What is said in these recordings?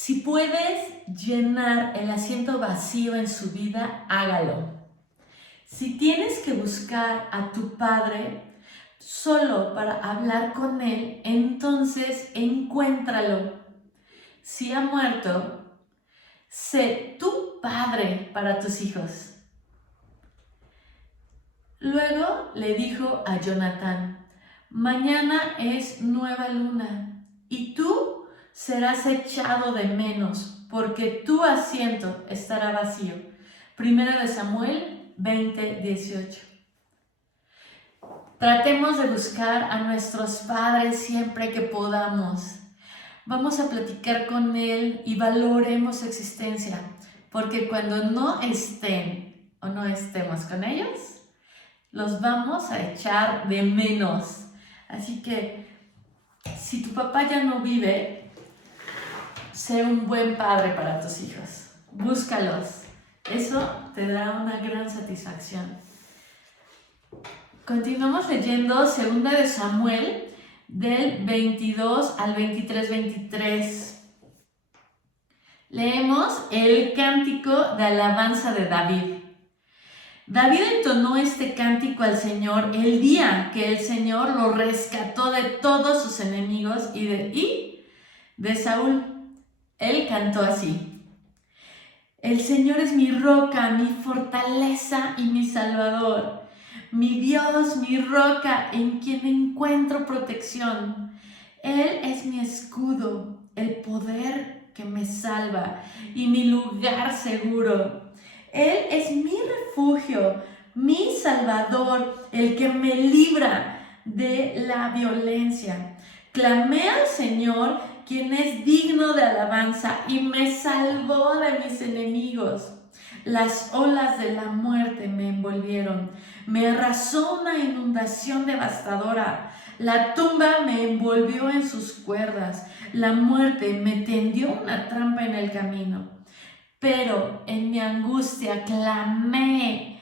Si puedes llenar el asiento vacío en su vida, hágalo. Si tienes que buscar a tu padre solo para hablar con él, entonces encuéntralo. Si ha muerto, sé tu padre para tus hijos. Luego le dijo a Jonatán: mañana es nueva luna y tú serás echado de menos porque tu asiento estará vacío. 1 Samuel 20:18. Tratemos de buscar a nuestros padres siempre que podamos. Vamos a platicar con él y valoremos su existencia, porque cuando no estén o no estemos con ellos, los vamos a echar de menos. Así que si tu papá ya no vive, sé un buen padre para tus hijos. Búscalos. Eso te dará una gran satisfacción. Continuamos leyendo 2 Samuel del 22 al 23. Leemos el cántico de alabanza de David. David entonó este cántico al Señor el día que el Señor lo rescató de todos sus enemigos y de Saúl. Él cantó así: el Señor es mi roca, mi fortaleza y mi salvador, mi Dios, mi roca en quien encuentro protección. Él es mi escudo, el poder que me salva y mi lugar seguro. Él es mi refugio, mi salvador, el que me libra de la violencia. Clamé al Señor, quien es digno de alabanza, y me salvó de mis enemigos. Las olas de la muerte me envolvieron, me arrasó una inundación devastadora. La tumba me envolvió en sus cuerdas, la muerte me tendió una trampa en el camino. Pero en mi angustia clamé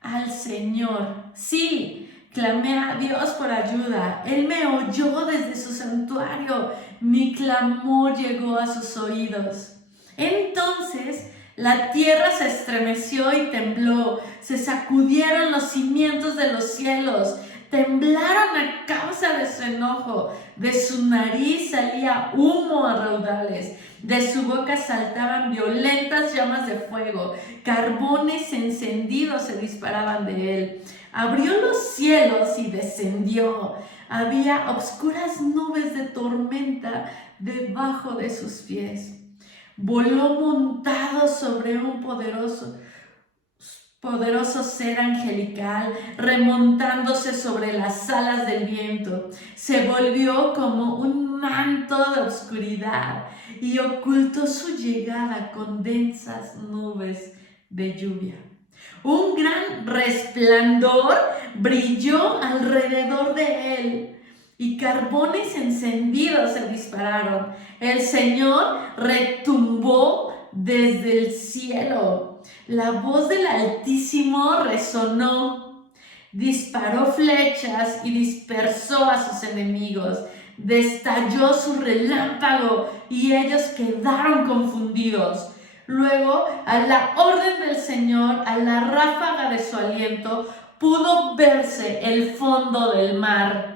al Señor. Sí, clamé a Dios por ayuda. Él me oyó desde su santuario. Mi clamor llegó a sus oídos. Entonces la tierra se estremeció y tembló. Se sacudieron los cimientos de los cielos. Temblaron a causa de su enojo. De su nariz salía humo a raudales. De su boca saltaban violentas llamas de fuego. Carbones encendidos se disparaban de él. Abrió los cielos y descendió. Había obscuras nubes de tormenta debajo de sus pies. Voló montado sobre un poderoso ser angelical, remontándose sobre las alas del viento. Se volvió como un manto de oscuridad y ocultó su llegada con densas nubes de lluvia. Un gran resplandor brilló alrededor de él y carbones encendidos se dispararon. El Señor retumbó desde el cielo. La voz del Altísimo resonó, disparó flechas y dispersó a sus enemigos. Destalló su relámpago y ellos quedaron confundidos. Luego, a la orden del Señor, a la ráfaga de su aliento, pudo verse el fondo del mar.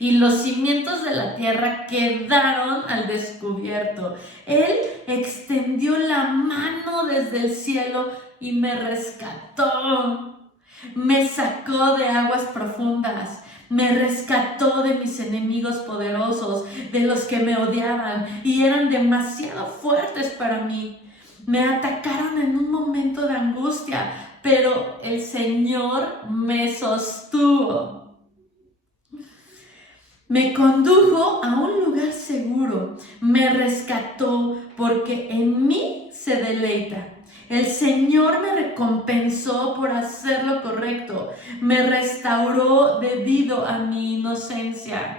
Y los cimientos de la tierra quedaron al descubierto. Él extendió la mano desde el cielo y me rescató. Me sacó de aguas profundas. Me rescató de mis enemigos poderosos, de los que me odiaban y eran demasiado fuertes para mí. Me atacaron en un momento de angustia, pero el Señor me sostuvo. Me condujo a un lugar seguro, me rescató porque en mí se deleita. El Señor me recompensó por hacer lo correcto, me restauró debido a mi inocencia.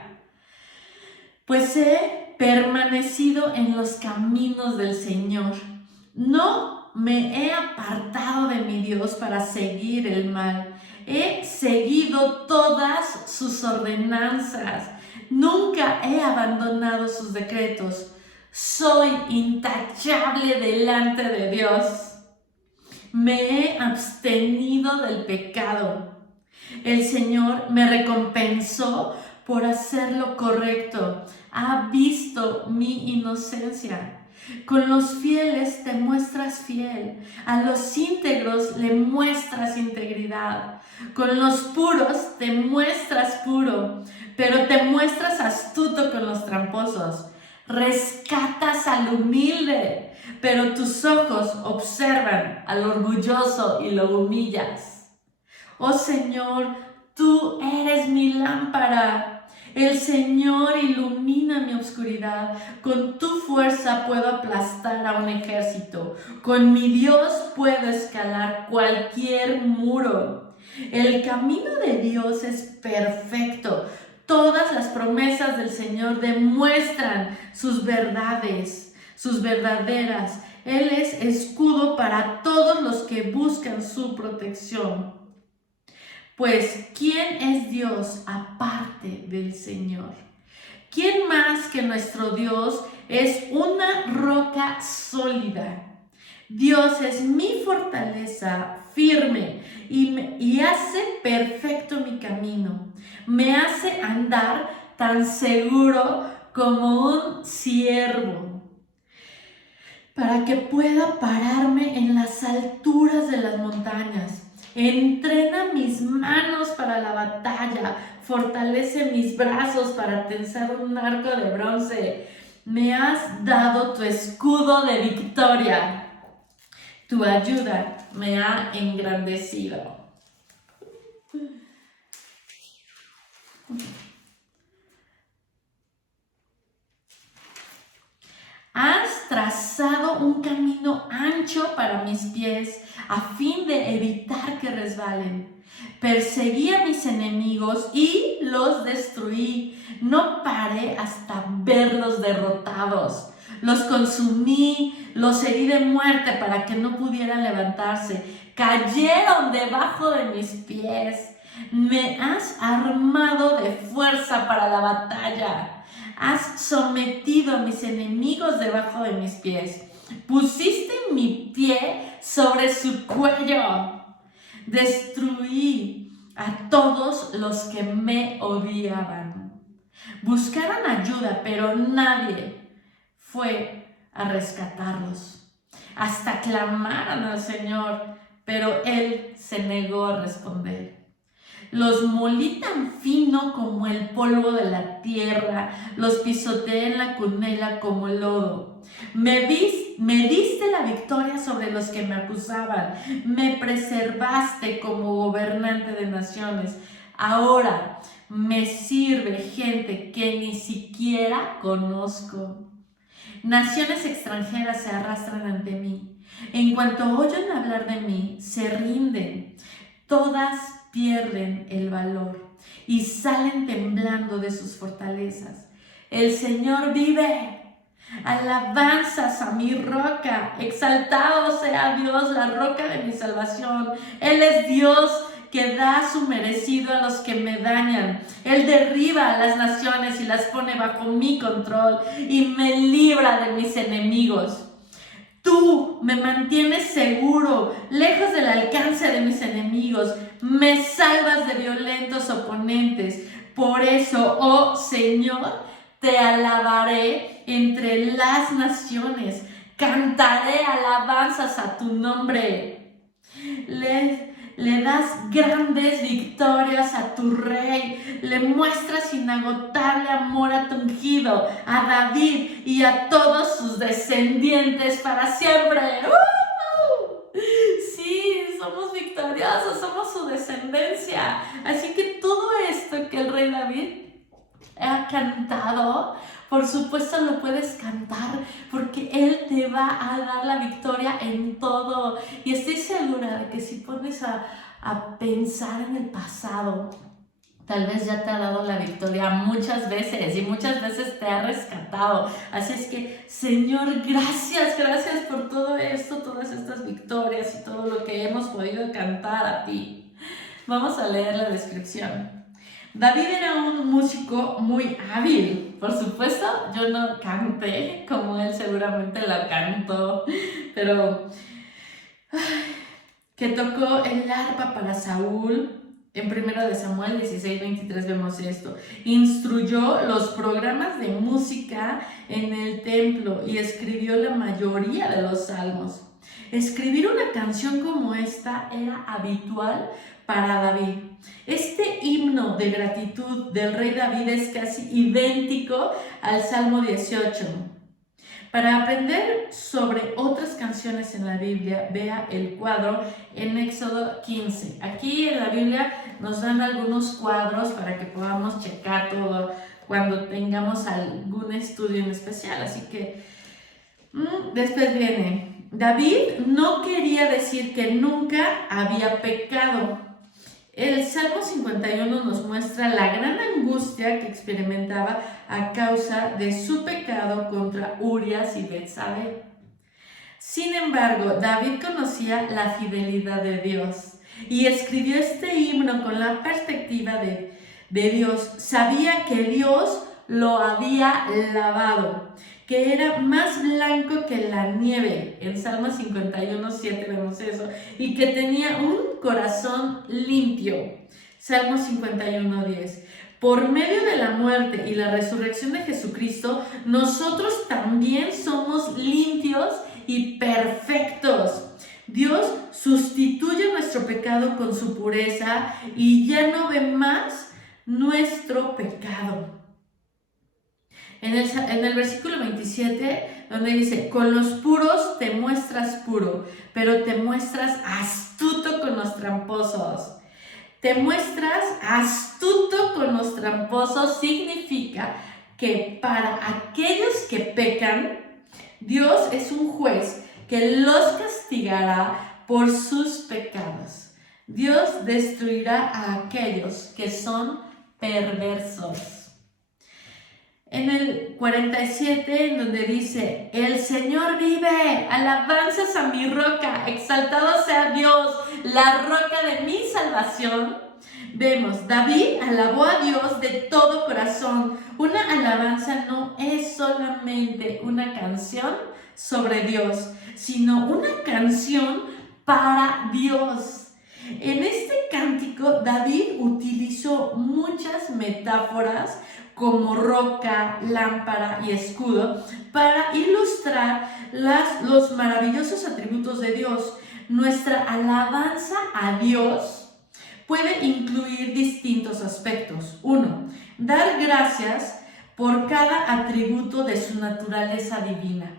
Pues he permanecido en los caminos del Señor. No me he apartado de mi Dios para seguir el mal. He seguido todas sus ordenanzas. Nunca he abandonado sus decretos. Soy intachable delante de Dios. Me he abstenido del pecado. El Señor me recompensó por hacer lo correcto. Ha visto mi inocencia. Con los fieles te muestras fiel. A los íntegros le muestras integridad. Con los puros te muestras puro, pero te muestras astuto con los tramposos. Rescatas al humilde, pero tus ojos observan al orgulloso y lo humillas. Oh Señor, tú eres mi lámpara. El Señor ilumina mi oscuridad. Con tu fuerza puedo aplastar a un ejército. Con mi Dios puedo escalar cualquier muro. El camino de Dios es perfecto. Todas las promesas del Señor demuestran sus verdades, sus verdaderas. Él es escudo para todos los que buscan su protección. Pues, ¿quién es Dios aparte del Señor? ¿Quién más que nuestro Dios es una roca sólida? Dios es mi fortaleza firme y hace perfecto mi camino. Me hace andar tan seguro como un ciervo, para que pueda pararme en las alturas de las montañas. Entrena mis manos para la batalla, fortalece mis brazos para tensar un arco de bronce. Me has dado tu escudo de victoria. Tu ayuda me ha engrandecido. Has trazado un camino ancho para mis pies a fin de evitar que resbalen. Perseguí a mis enemigos y los destruí. No paré hasta verlos derrotados. Los consumí, los herí de muerte para que no pudieran levantarse. Cayeron debajo de mis pies. Me has armado de fuerza para la batalla. Has sometido a mis enemigos debajo de mis pies. Pusiste mi pie sobre su cuello. Destruí a todos los que me odiaban. Buscaron ayuda, pero nadie fue a rescatarlos. Hasta clamaron al Señor, pero Él se negó a responder. Los molí tan fino como el polvo de la tierra, los pisoteé en la cunela como el lodo. Me diste la victoria sobre los que me acusaban, me preservaste como gobernante de naciones. Ahora me sirve gente que ni siquiera conozco. Naciones extranjeras se arrastran ante mí. En cuanto oyen hablar de mí, se rinden. Todas pierden el valor y salen temblando de sus fortalezas. El Señor vive. Alabanzas a mi roca. Exaltado sea Dios, la roca de mi salvación. Él es Dios que da su merecido a los que me dañan. Él derriba a las naciones y las pone bajo mi control y me libra de mis enemigos. Tú me mantienes seguro, lejos del alcance de mis enemigos. Me salvas de violentos oponentes. Por eso, oh Señor, te alabaré entre las naciones. Cantaré alabanzas a tu nombre. Le das grandes victorias a tu rey, le muestras inagotable amor a tu ungido, a David y a todos sus descendientes para siempre. Sí, somos victoriosos, somos su descendencia. Así que todo esto que el rey David ha cantado, por supuesto lo puedes cantar porque Él te va a dar la victoria en todo. Y estoy segura de que si pones a pensar en el pasado, tal vez ya te ha dado la victoria muchas veces y muchas veces te ha rescatado. Así es que, Señor, gracias por todo esto, todas estas victorias y todo lo que hemos podido cantar a ti. Vamos a leer la descripción. David era un músico muy hábil. Por supuesto, yo no canté como él seguramente la cantó, pero que tocó el arpa para Saúl. En 1 de Samuel 16:23 vemos esto. Instruyó los programas de música en el templo y escribió la mayoría de los salmos. Escribir una canción como esta era habitual para David. Este himno de gratitud del rey David es casi idéntico al Salmo 18. Para aprender sobre otras canciones en la Biblia, vea el cuadro en Éxodo 15. Aquí en la Biblia nos dan algunos cuadros para que podamos checar todo cuando tengamos algún estudio en especial. Así que después viene, David no quería decir que nunca había pecado. El Salmo 51 nos muestra la gran angustia que experimentaba a causa de su pecado contra Urias y Betsabé. Sin embargo, David conocía la fidelidad de Dios y escribió este himno con la perspectiva de Dios. Sabía que Dios lo había lavado, que era más blanco que la nieve. En Salmo 51:7 vemos eso. Y que tenía un corazón limpio. Salmo 51:10. Por medio de la muerte y la resurrección de Jesucristo, nosotros también somos limpios y perfectos. Dios sustituye nuestro pecado con su pureza y ya no ve más nuestro pecado. En el versículo 27, donde dice, con los puros te muestras puro, pero te muestras astuto con los tramposos. Te muestras astuto con los tramposos significa que para aquellos que pecan, Dios es un juez que los castigará por sus pecados. Dios destruirá a aquellos que son perversos. En el 47, en donde dice, el Señor vive, alabanzas a mi roca, exaltado sea Dios, la roca de mi salvación. Vemos, David alabó a Dios de todo corazón. Una alabanza no es solamente una canción sobre Dios, sino una canción para Dios. En este cántico, David utilizó muchas metáforas como roca, lámpara y escudo para ilustrar los maravillosos atributos de Dios. Nuestra alabanza a Dios puede incluir distintos aspectos. 1. Dar gracias por cada atributo de su naturaleza divina.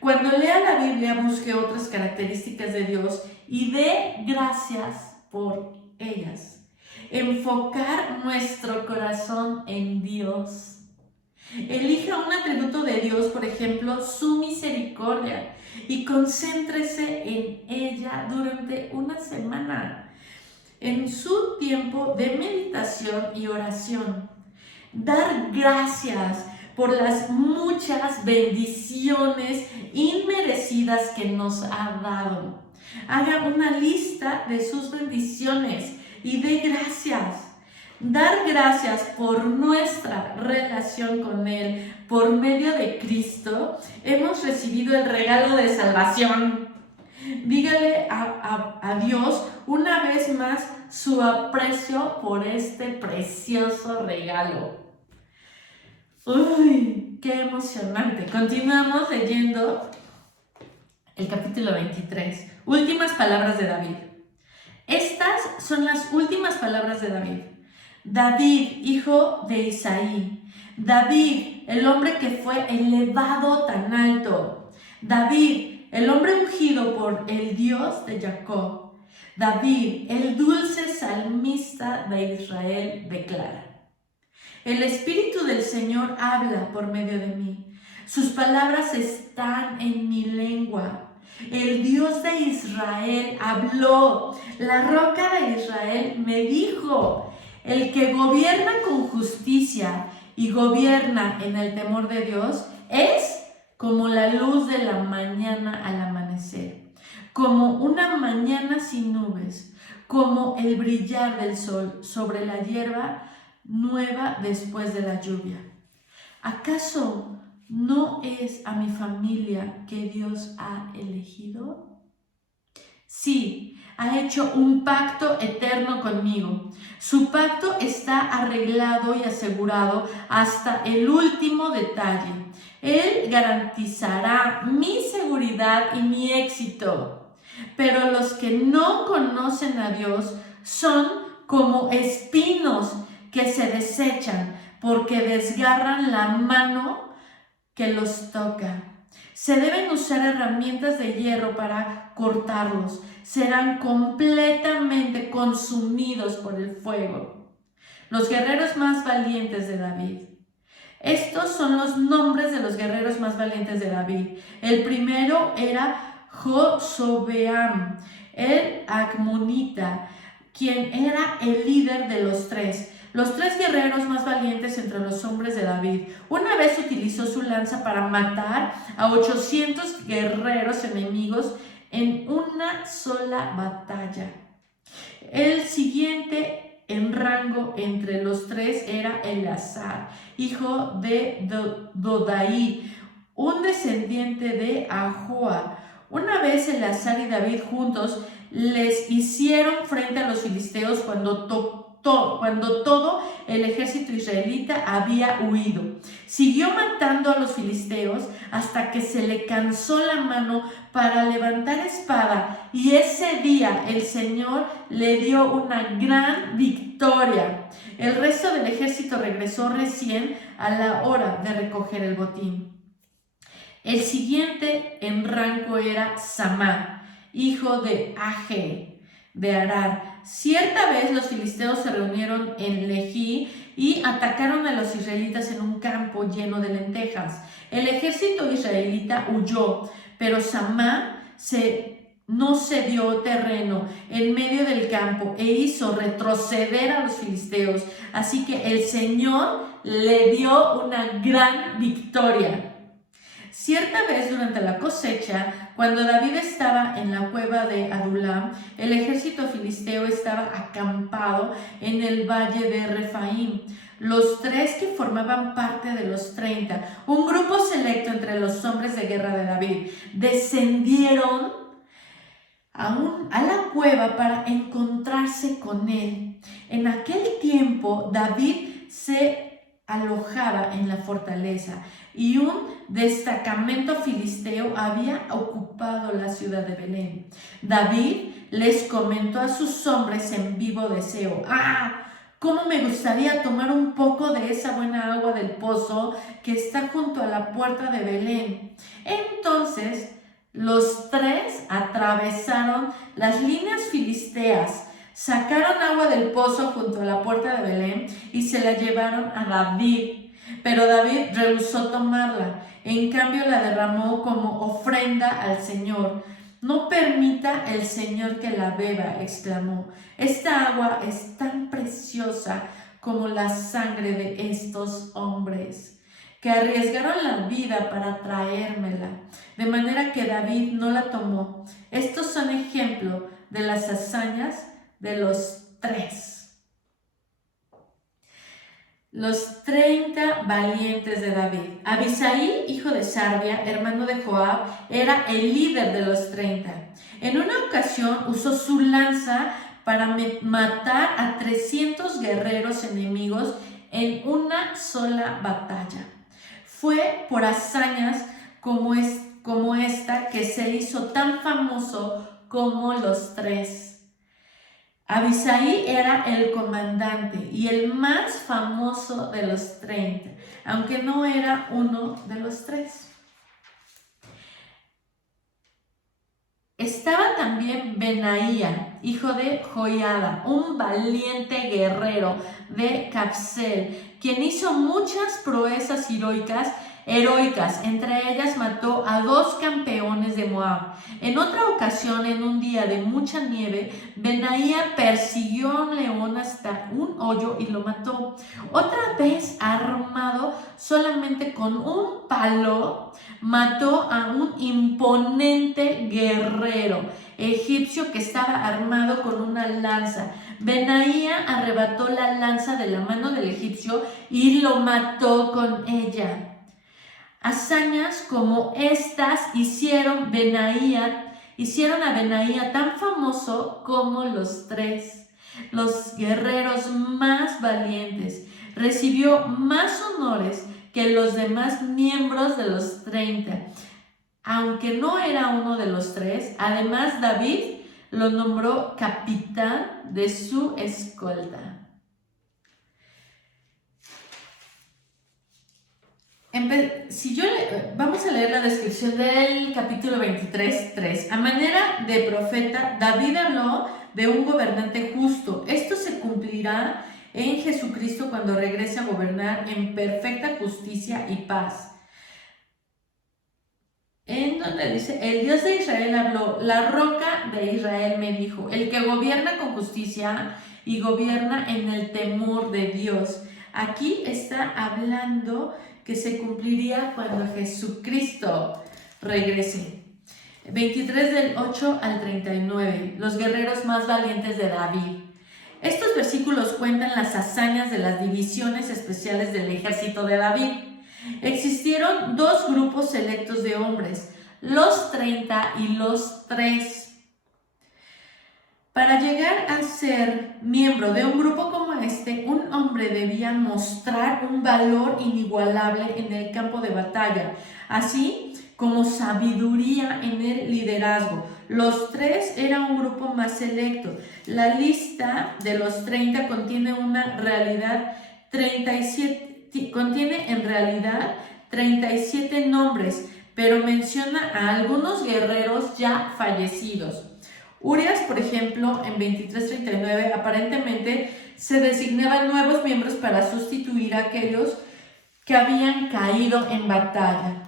Cuando lea la Biblia, busque otras características de Dios y dé gracias por ellas. Enfocar nuestro corazón en Dios. Elija un atributo de Dios, por ejemplo, su misericordia, y concéntrese en ella durante una semana, en su tiempo de meditación y oración. Dar gracias por las muchas bendiciones inmerecidas que nos ha dado. Haga una lista de sus bendiciones y dé gracias. Dar gracias por nuestra relación con Él por medio de Cristo. Hemos recibido el regalo de salvación. Dígale a Dios una vez más su aprecio por este precioso regalo. ¡Uy! ¡Qué emocionante! Continuamos leyendo el capítulo 23. Últimas palabras de David. Estas son las últimas palabras de David. David, hijo de Isaí. David, el hombre que fue elevado tan alto. David, el hombre ungido por el Dios de Jacob. David, el dulce salmista de Israel, declara: el Espíritu del Señor habla por medio de mí. Sus palabras están en mi lengua. El Dios de Israel habló. La roca de Israel me dijo: el que gobierna con justicia y gobierna en el temor de Dios es como la luz de la mañana al amanecer, como una mañana sin nubes, como el brillar del sol sobre la hierba nueva después de la lluvia. ¿Acaso no es a mi familia que Dios ha elegido? Sí, ha hecho un pacto eterno conmigo. Su pacto está arreglado y asegurado hasta el último detalle. Él garantizará mi seguridad y mi éxito. Pero los que no conocen a Dios son como espinos que se desechan porque desgarran la mano que los toca. Se deben usar herramientas de hierro para cortarlos. Serán completamente consumidos por el fuego. Los guerreros más valientes de David. Estos son los nombres de los guerreros más valientes de David. El primero era Josobeam, el Acmonita, quien era el líder de los tres guerreros más valientes entre los hombres de David. Una vez utilizó su lanza para matar a 800 guerreros enemigos en una sola batalla. El siguiente en rango entre los tres era Eleazar, hijo de Dodai, un descendiente de Ahoa. Una vez Eleazar y David juntos les hicieron frente a los filisteos cuando todo el ejército israelita había huido. Siguió matando a los filisteos hasta que se le cansó la mano para levantar espada, y ese día el Señor le dio una gran victoria. El resto del ejército regresó recién a la hora de recoger el botín. El siguiente en rango era Samá, hijo de Age, de Arar. Cierta vez los filisteos se reunieron en Lejí y atacaron a los israelitas en un campo lleno de lentejas. El ejército israelita huyó, pero Samá no cedió terreno en medio del campo e hizo retroceder a los filisteos. Así que el Señor le dio una gran victoria. Cierta vez durante la cosecha, cuando David estaba en la cueva de Adulam, el ejército filisteo estaba acampado en el valle de Refaim. Los tres que formaban parte de los 30, un grupo selecto entre los hombres de guerra de David, descendieron a la cueva para encontrarse con él. En aquel tiempo, David se alojaba en la fortaleza y un destacamento filisteo había ocupado la ciudad de Belén. David les comentó a sus hombres en vivo deseo: ¡cómo me gustaría tomar un poco de esa buena agua del pozo que está junto a la puerta de Belén! Entonces los tres atravesaron las líneas filisteas, sacaron agua del pozo junto a la puerta de Belén y se la llevaron a David. Pero David rehusó tomarla, en cambio la derramó como ofrenda al Señor. «No permita el Señor que la beba», exclamó. «Esta agua es tan preciosa como la sangre de estos hombres, que arriesgaron la vida para traérmela». De manera que David no la tomó. Estos son ejemplos de las hazañas de los tres. Los 30 valientes de David. Abisai, hijo de Sarbia, hermano de Joab, era el líder de los 30. En una ocasión usó su lanza para matar a 300 guerreros enemigos en una sola batalla. Fue por hazañas como esta que se hizo tan famoso como los tres. Abisai era el comandante y el más famoso de los 30, aunque no era uno de los tres. Estaba también Benaía, hijo de Joiada, un valiente guerrero de Capsel, quien hizo muchas proezas heroicas heroicas. Entre ellas mató a 2 campeones de Moab. En otra ocasión, en un día de mucha nieve, Benaía persiguió a un león hasta un hoyo y lo mató. Otra vez, armado solamente con un palo, mató a un imponente guerrero egipcio que estaba armado con una lanza. Benaía arrebató la lanza de la mano del egipcio y lo mató con ella. Hazañas como estas hicieron a Benaía tan famoso como los 3, los guerreros más valientes. Recibió más honores que los demás miembros de los 30. Aunque no era uno de los 3, además David lo nombró capitán de su escolta. Vamos a leer la descripción del capítulo 23:3. A manera de profeta, David habló de un gobernante justo. Esto se cumplirá en Jesucristo cuando regrese a gobernar en perfecta justicia y paz. En donde dice, el Dios de Israel habló, la roca de Israel me dijo, el que gobierna con justicia y gobierna en el temor de Dios. Aquí está hablando que se cumpliría cuando Jesucristo regrese. 23 del 8 al 39, los guerreros más valientes de David. Estos versículos cuentan las hazañas de las divisiones especiales del ejército de David. Existieron 2 grupos selectos de hombres, los 30 y los 3. Para llegar a ser miembro de un grupo como este, un hombre debía mostrar un valor inigualable en el campo de batalla, así como sabiduría en el liderazgo. Los 3 eran un grupo más selecto. La lista de los 30 contiene en realidad 37 nombres, pero menciona a algunos guerreros ya fallecidos. Urias, por ejemplo, en 23:39, aparentemente se designaban nuevos miembros para sustituir a aquellos que habían caído en batalla.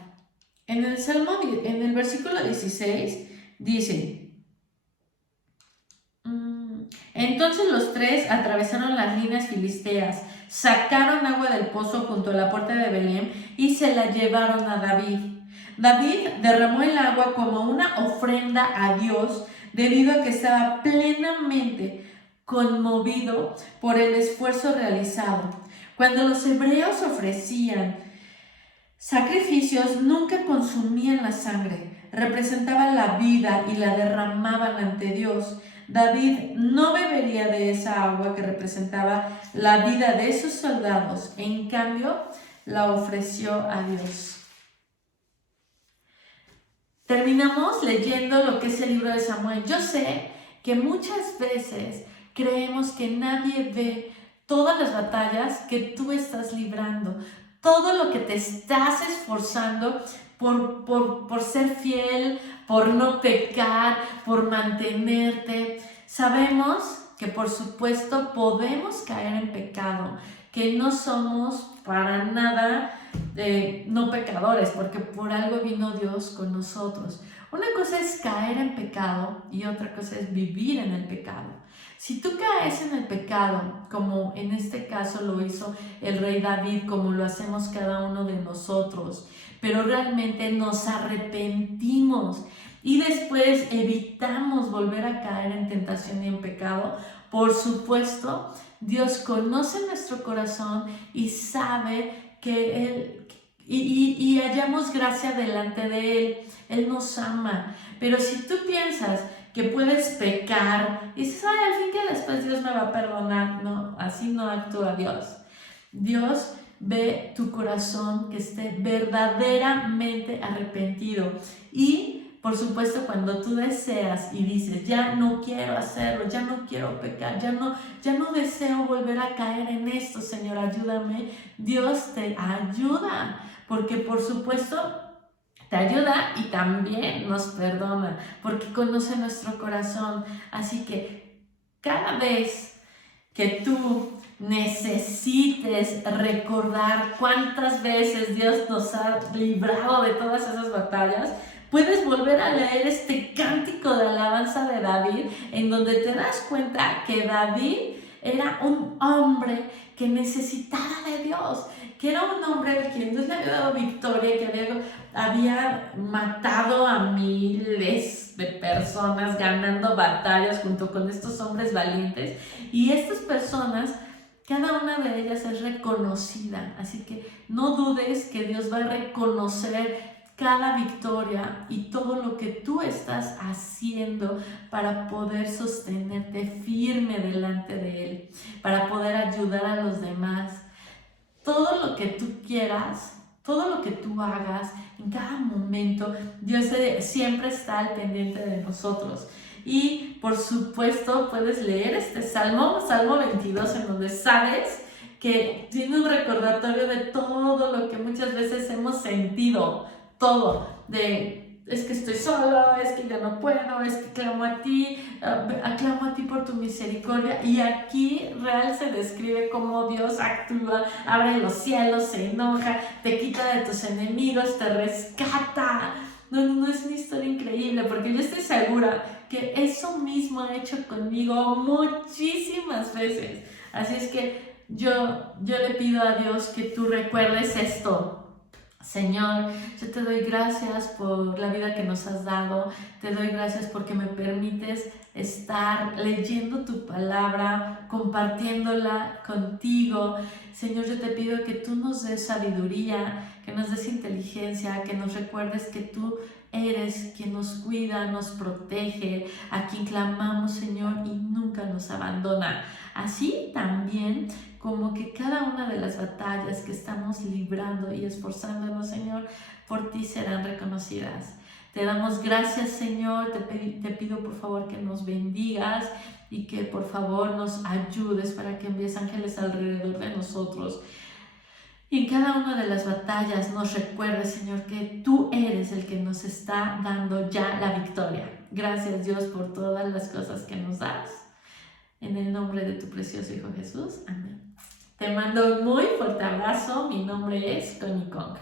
En el versículo 16, dice: entonces los 3 atravesaron las líneas filisteas, sacaron agua del pozo junto a la puerta de Belén y se la llevaron a David. David derramó el agua como una ofrenda a Dios debido a que estaba plenamente conmovido por el esfuerzo realizado. Cuando los hebreos ofrecían sacrificios, nunca consumían la sangre, representaban la vida y la derramaban ante Dios. David no bebería de esa agua que representaba la vida de sus soldados, en cambio la ofreció a Dios. Terminamos leyendo lo que es el libro de Samuel. Yo sé que muchas veces creemos que nadie ve todas las batallas que tú estás librando, todo lo que te estás esforzando por ser fiel, por no pecar, por mantenerte. Sabemos que por supuesto podemos caer en pecado, que no somos para nada no pecadores, porque por algo vino Dios con nosotros. Una cosa es caer en pecado y otra cosa es vivir en el pecado. Si tú caes en el pecado, como en este caso lo hizo el rey David, como lo hacemos cada uno de nosotros, pero realmente nos arrepentimos y después evitamos volver a caer en tentación y en pecado, por supuesto, Dios conoce nuestro corazón y sabe que Él y hallamos gracia delante de Él. Él nos ama. Pero si tú piensas que puedes pecar y dices, ay, al fin que después Dios me va a perdonar, no, así no actúa Dios. Dios ve tu corazón que esté verdaderamente arrepentido. Y por supuesto, cuando tú deseas y dices, ya no quiero hacerlo, ya no quiero pecar, ya no deseo volver a caer en esto, Señor, ayúdame, Dios te ayuda, porque por supuesto te ayuda y también nos perdona, porque conoce nuestro corazón. Así que cada vez que tú necesites recordar cuántas veces Dios nos ha librado de todas esas batallas, puedes volver a leer este cántico de alabanza de David, en donde te das cuenta que David era un hombre que necesitaba de Dios, que era un hombre al quien Dios le había dado victoria, que había matado a miles de personas, ganando batallas junto con estos hombres valientes. Y estas personas, cada una de ellas es reconocida, así que no dudes que Dios va a reconocer cada victoria y todo lo que tú estás haciendo para poder sostenerte firme delante de Él, para poder ayudar a los demás. Todo lo que tú quieras, todo lo que tú hagas, en cada momento, Dios siempre está al pendiente de nosotros. Y por supuesto puedes leer este Salmo 22, en donde sabes que tiene un recordatorio de todo lo que muchas veces hemos sentido, todo, es que estoy solo, es que ya no puedo, es que clamo a ti por tu misericordia. Y aquí real se describe cómo Dios actúa, abre los cielos, se enoja, te quita de tus enemigos, te rescata. No, es una historia increíble, porque yo estoy segura que eso mismo ha hecho conmigo muchísimas veces. Así es que yo le pido a Dios que tú recuerdes esto. Señor, yo te doy gracias por la vida que nos has dado, te doy gracias porque me permites estar leyendo tu palabra, compartiéndola contigo. Señor, yo te pido que tú nos des sabiduría, que nos des inteligencia, que nos recuerdes que tú eres quien nos cuida, nos protege, a quien clamamos, Señor, y nunca nos abandona. Así también como que cada una de las batallas que estamos librando y esforzándonos, Señor, por ti serán reconocidas. Te damos gracias, Señor, te pido por favor que nos bendigas y que por favor nos ayudes para que envíes ángeles alrededor de nosotros. Y en cada una de las batallas nos recuerdes, Señor, que tú eres el que nos está dando ya la victoria. Gracias, Dios, por todas las cosas que nos das. En el nombre de tu precioso Hijo Jesús. Amén. Te mando un muy fuerte abrazo. Mi nombre es Connie Kong.